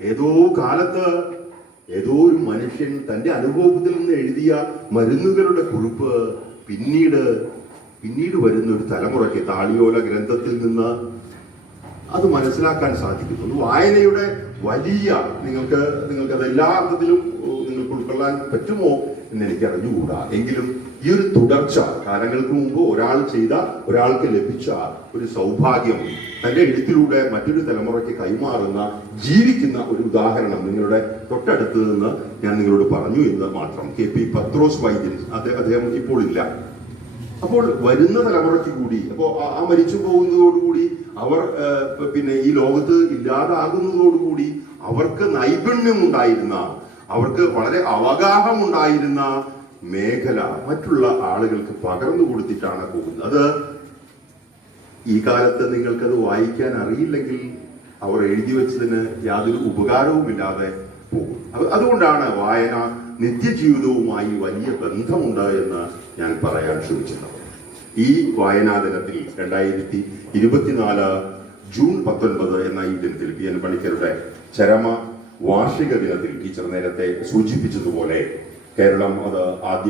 ഏതോ കാലത്ത് ഏതോ ഒരു മനുഷ്യൻ തന്റെ അനുഭവത്തിൽ നിന്ന് എഴുതിയ മരുന്നുകളുടെ കുറിപ്പ് പിന്നീട് പിന്നീട് വരുന്ന ഒരു തലമുറയ്ക്ക് താളിയോല ഗ്രന്ഥത്തിൽ നിന്ന് അത് മനസ്സിലാക്കാൻ സാധിക്കുന്നു. വായനയുടെ വലിയ നിങ്ങൾക്ക് നിങ്ങൾക്ക് അത് എല്ലാ അർത്ഥത്തിലും നിങ്ങൾക്ക് ഉൾക്കൊള്ളാൻ പറ്റുമോ? എന്ന് എനിക്ക് അറിഞ്ഞുകൂടാ. എങ്കിലും ഈ ഒരു തുടർച്ച കാലങ്ങൾക്ക് മുമ്പ് ഒരാൾ ചെയ്ത ഒരാൾക്ക് ലഭിച്ച ഒരു സൗഭാഗ്യം തന്റെ എഴുത്തിലൂടെ മറ്റൊരു തലമുറയ്ക്ക് കൈമാറുന്ന ജീവിക്കുന്ന ഒരു ഉദാഹരണം നിങ്ങളുടെ തൊട്ടടുത്ത് നിന്ന് ഞാൻ നിങ്ങളോട് പറഞ്ഞു എന്ന് മാത്രം കെ പി പത്രോസ് വൈദ്യൻ അത് അദ്ദേഹം ഇപ്പോൾ ഇല്ല. അപ്പോൾ വരുന്ന തലമുറയ്ക്ക് കൂടി അപ്പോ ആ- ആ മരിച്ചു പോകുന്നതോടുകൂടി അവർ പിന്നെ ഈ ലോകത്ത് ഇല്ലാതാകുന്നതോടുകൂടി അവർക്ക് നൈപുണ്യം ഉണ്ടായിരുന്ന അവർക്ക് വളരെ അവഗാഹം ഉണ്ടായിരുന്ന മേഖല മറ്റുള്ള ആളുകൾക്ക് പകർന്നു കൊടുത്തിട്ടാണ് പോകുന്നത്. ഈ കാലത്ത് നിങ്ങൾക്കത് വായിക്കാൻ അറിയില്ലെങ്കിൽ അവർ എഴുതി വെച്ചതിന് യാതൊരു ഉപകാരവുമില്ലാതെ പോകും. അതുകൊണ്ടാണ് വായന നിത്യജീവിതവുമായി വലിയ ബന്ധമുണ്ട് എന്ന് ഞാൻ പറയാൻ ശ്രമിച്ചത്. ഈ വായനാ ദിനത്തിൽ രണ്ടായിരത്തി ഇരുപത്തിനാല് ജൂൺ പത്തൊൻപത് എന്ന ഈ ദിനത്തിൽ പി എൻ പണിക്കരുടെ ചരമ വാർഷിക ദിനത്തിൽ ടീച്ചർ നേരത്തെ സൂചിപ്പിച്ചതുപോലെ കേരളം അത് ആദ്യം